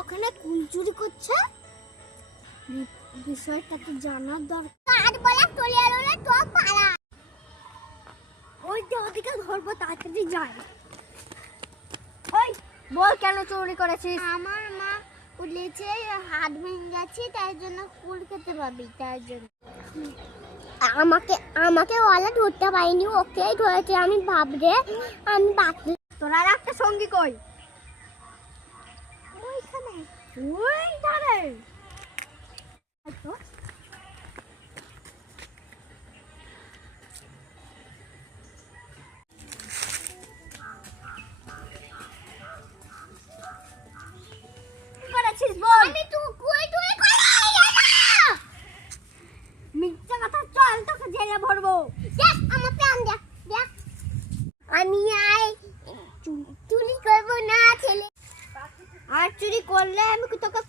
ওখানে কুল চুরি করছে, বিষয়টা তো জানার দরকার। বলা টলিয়ার হলে তো পালা, ওই যে ওদিকে ধরবো, তাড়াতাড়ি যায়। ওই বল, কেন চুরি করেছিস? আমার মা বলেছে হাত ভেঙে গেছে, তাই জন্য কুল খেতে পাবি, তাই জন্য। আমাকে ওলা ধরতে পারিনি, ওকেই ধরেছে। আমি ভাবরে আমি বাকি। তোর আর একটা সঙ্গী কই? ওইখানে, ওইখানে। আমি তো কই তুই মিথ্যা কথা, চল তোকে জেলে ভরবো। দেখ আমার প্যান, দেখ দেখ। আমি চুরি করবো না ছেলে। আর চুরি করলে আমি তোকে